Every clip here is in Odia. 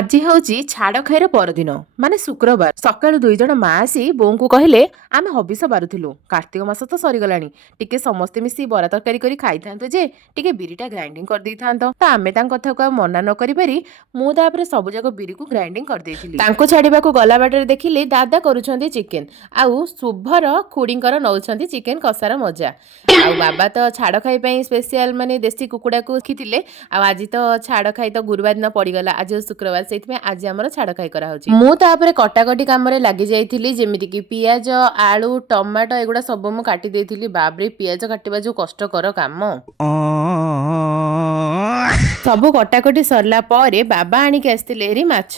ଆଜି ହେଉଛି ଛାଡ଼ ଖାଇର ପରଦିନ ମାନେ ଶୁକ୍ରବାର ସକାଳୁ 2 ଜଣ ମା ଆସି ବୋଉଙ୍କୁ କହିଲେ ଆମେ ହବିଷ ବାରୁଥିଲୁ। କାର୍ତ୍ତିକ ମାସ ତ ସରିଗଲାଣି, ଟିକେ ସମସ୍ତେ ମିଶି ବରା ତରକାରୀ କରି ଖାଇଥାନ୍ତୁ ଯେ ଟିକେ ବିରିଟା ଗ୍ରାଇଣ୍ଡିଙ୍ଗ କରିଦେଇଥାନ୍ତ। ତ ଆମେ ତାଙ୍କ କଥାକୁ ଆଉ ମନା ନ କରିପାରି ମୁଁ ତାପରେ ସବୁଯାକ ବିରିକୁ ଗ୍ରାଇଣ୍ଡିଙ୍ଗ କରିଦେଇଥିଲି। ତାଙ୍କୁ ଛାଡ଼ିବାକୁ ଗଲା ବାଟରେ ଦେଖିଲି ଦାଦା କରୁଛନ୍ତି ଚିକେନ, ଆଉ ଶୁଭର ଖୁଡିଙ୍କର ନଉଛନ୍ତି ଚିକେନ କଷାର ମଜା। ଆଉ ବାବା ତ ଛାଡ଼ ଖାଇ ପାଇଁ ସ୍ପେଶିଆଲ ମାନେ ଦେଶୀ କୁକୁଡ଼ାକୁ ରଖିଥିଲେ। ଆଉ ଆଜି ତ ଛାଡ଼ ଖାଇ ତ ଗୁରୁବାର ଦିନ ପଡ଼ିଗଲା, ଆଜି ଶୁକ୍ରବାର, ସେଇଥିପାଇଁ ଆଜି ଆମର ଛାଡ଼ ଖାଇ କରାହଉଛି। ମୁଁ ତାପରେ କଟାକଟି କାମରେ ଲାଗି ଯାଇଥିଲି, ଯେମିତିକି ପିଆଜ, ଆଳୁ, ଟମାଟୋ ଏଗୁଡ଼ା ସବୁ ମୁଁ କାଟି ଦେଇଥିଲି। ବାବରେ ପିଆଜ କାଟିବା ଯୋଉ କଷ୍ଟକର କାମ। ସବୁ କଟାକଟି ସରିଲା ପରେ ବାବା ଆଣିକି ଆସିଥିଲେ ଏରି ମାଛ,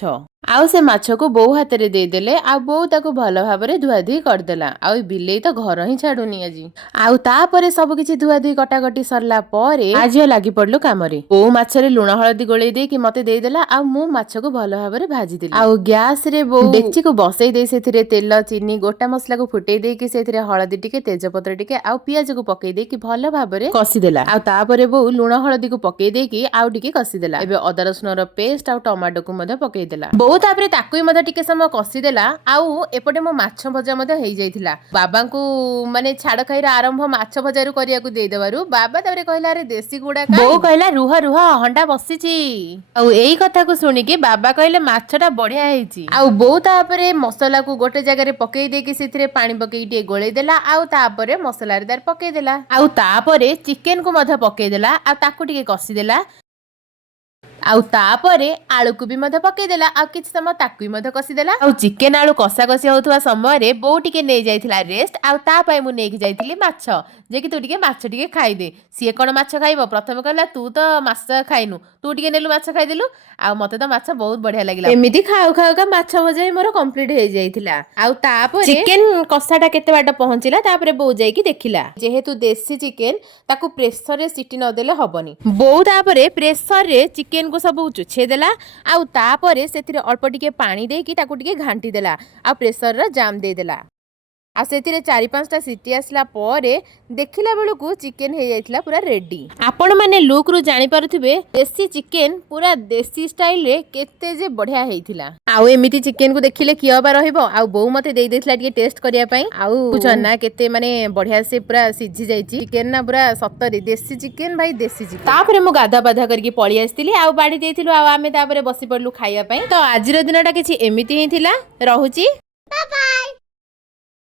ଆଉ ସେ ମାଛକୁ ବୋଉ ହାତରେ ଦେଇଦେଲେ, ଆଉ ବୋଉ ତାକୁ ଭଲ ଭାବରେ ଧୁଆଧୁଇ କରିଦେଲା। ଆଉ ଏ ବିଲେଇ ତ ଘର ହିଁ ଛାଡୁନି ଆଜି। ଆଉ ତାପରେ ସବୁ କିଛି ଧୁଆଧୁଇ କଟାକଟି ସରିଲା ପରେ ଆଜି ଲାଗି ପଡିଲୁ କାମରେ। ବୋଉ ମାଛରେ ଲୁଣ ହଳଦୀ ଗୋଳେଇ ଦେଇକି ମତେ ଦେଇଦେଲା, ଆଉ ମୁଁ ମାଛକୁ ଭଲ ଭାବରେ ଭାଜିଦେଲି। ଆଉ ଗ୍ୟାସରେ ବୋଉ ଡେକ୍ଚିକୁ ବସେଇ ଦେଇ ସେଥିରେ ତେଲ, ଚିନି, ଗୋଟା ମସଲାକୁ ଫୁଟେଇ ଦେଇକି ସେଥିରେ ହଳଦୀ ଟିକେ, ତେଜପତ୍ର ଟିକେ ଆଉ ପିଆଜକୁ ପକେଇ ଦେଇକି ଭଲ ଭାବରେ କଷିଦେଲା। ଆଉ ତାପରେ ବୋଉ ଲୁଣ ହଳଦୀକୁ ପକେଇ ଦେଇକି ଆଉ ଟିକେ କଷିଦେଲା। ଏବେ ଅଦା ରସୁଣର ପେଷ୍ଟ ଆଉ ଟମାଟୋକୁ ମଧ୍ୟ ପକେଇଦେଲା। ବୋଉ ତାପରେ ତାକୁ ବି ମଧ୍ୟ ଟିକେ ସମୟ କଷିଦେଲା। ଆଉ ଏପଟେ ମୋ ମାଛ ଭଜା ମଧ୍ୟ ହେଇଯାଇଥିଲା। ବାବାଙ୍କୁ ମାନେ ଛାଡ଼ ଖାଇର ଆରମ୍ଭ ମାଛ ଭଜାରୁ କରିବାକୁ ଦେଇଦେବାରୁ ବାବା ତାପରେ କହିଲା ଆରେ ଦେଶୀ କୁକୁଡ଼ା କାଇଁ? ବୋଉ କହିଲା ରୁହ ରୁହ ହଣ୍ଡା ବସିଛି। ଆଉ ଏଇ କଥାକୁ ଶୁଣିକି ବାବା କହିଲେ ମାଛଟା ବଢିଆ ହେଇଛି। ଆଉ ବୋଉ ତାପରେ ମସଲାକୁ ଗୋଟେ ଜାଗାରେ ପକେଇ ଦେଇକି ସେଥିରେ ପାଣି ପକେଇକି ଟିକେ ଗୋଳେଇ ଦେଲା। ଆଉ ତାପରେ ମସଲାରେ ତାର ପକେଇଦେଲା। ଆଉ ତାପରେ ଚିକେନକୁ ମଧ୍ୟ ପକେଇଦେଲା, ଆଉ ତାକୁ ଟିକେ କଷିଦେଲା। ଆଉ ତାପରେ ଆଳୁକୁ ବି ମଧ୍ୟ ପକେଇଦେଲା, ଆଉ କିଛି ସମୟ ତାକୁ ବି ମଧ୍ୟ କଷିଦେଲା। ଆଉ ଚିକେନ ଆଳୁ କଷା କଷି ହଉଥିବା ସମୟରେ ବୋଉ ଟିକେ ନେଇ ଯାଇଥିଲା ରେଷ୍ଟ, ଆଉ ତା ପାଇଁ ମୁଁ ନେଇକି ଯାଇଥିଲି ମାଛ, ଯେ କି ତୁ ଟିକେ ମାଛ ଟିକେ ଖାଇଦେ। ସିଏ କଣ ମାଛ ଖାଇବ? ପ୍ରଥମେ କହିଲା ତୁ ତ ମାଛ ଖାଇନୁ, ତୁ ଟିକେ ନେଲୁ ମାଛ ଖାଇଦେଲୁ। ଆଉ ମତେ ତ ମାଛ ବହୁତ ବଢିଆ ଲାଗିଲା। ଏମିତି ଖାଉ ଖାଉକା ମାଛ ଭଜା ମୋର କମ୍ପ୍ଲିଟ ହେଇଯାଇଥିଲା। ଆଉ ତାପରେ ଚିକେନ କଷାଟା କେତେ ବାଟ ପହଞ୍ଚିଲା ତାପରେ ବୋଉ ଯାଇକି ଦେଖିଲା। ଯେହେତୁ ଦେଶୀ ଚିକେନ ତାକୁ ପ୍ରେସରରେ ସିଟି ନଦେଲେ ହବନି। ବୋଉ ତାପରେ ପ୍ରେସରରେ ଚିକେନକୁ ସବୁ ଚୁଛେଇ ଦେଲା, ଆଉ ତାପରେ ସେଥିରେ ଅଳ୍ପ ଟିକେ ପାଣି ଦେଇକି ତାକୁ ଟିକେ ଘାଣ୍ଟି ଦେଲା, ଆଉ ପ୍ରେସରର ଜାମ୍ ଦେଇଦେଲା। ଆଉ ସେଥିରେ 4-5ଟା ସିଟି ଆସିଲା ପରେ ଦେଖିଲା ବେଳକୁ ଚିକେନ ହେଇଯାଇଥିଲା ପୁରା ରେଡି। ଆପଣ ମାନେ ଲୁକରୁ ଜାଣିପାରୁଥିବେ ଦେଶୀ ଚିକେନ ପୁରା ଦେଶୀ ଷ୍ଟାଇଲରେ କେତେ ଯେ ବଢିଆ ହେଇଥିଲା। ଆଉ ଏମିତି ଚିକେନକୁ ଦେଖିଲେ କିଏ ଅବା ରହିବ। ଆଉ ବୋଉ ମତେ ଦେଇଥିଲା ଟିକେ ଟେଷ୍ଟ କରିବା ପାଇଁ। ଆଉ ନା କେତେ ମାନେ ବଢିଆ ସେ ପୁରା ସିଝି ଯାଇଛି ଚିକେନ, ନା ପୁରା ସତରେ ଦେଶୀ ଚିକେନ ଭାଇ ଦେଶୀ ଚିକେନ। ତାପରେ ମୁଁ ଗାଧା ପାଧା କରିକି ପଳେଇ ଆସିଥିଲି, ଆଉ ବାଢି ଦେଇଥିଲୁ, ଆଉ ଆମେ ତାପରେ ବସି ପଡିଲୁ ଖାଇବା ପାଇଁ। ତ ଆଜିର ଦିନଟା କିଛି ଏମିତି ହିଁ ଥିଲା। ରହୁଛି।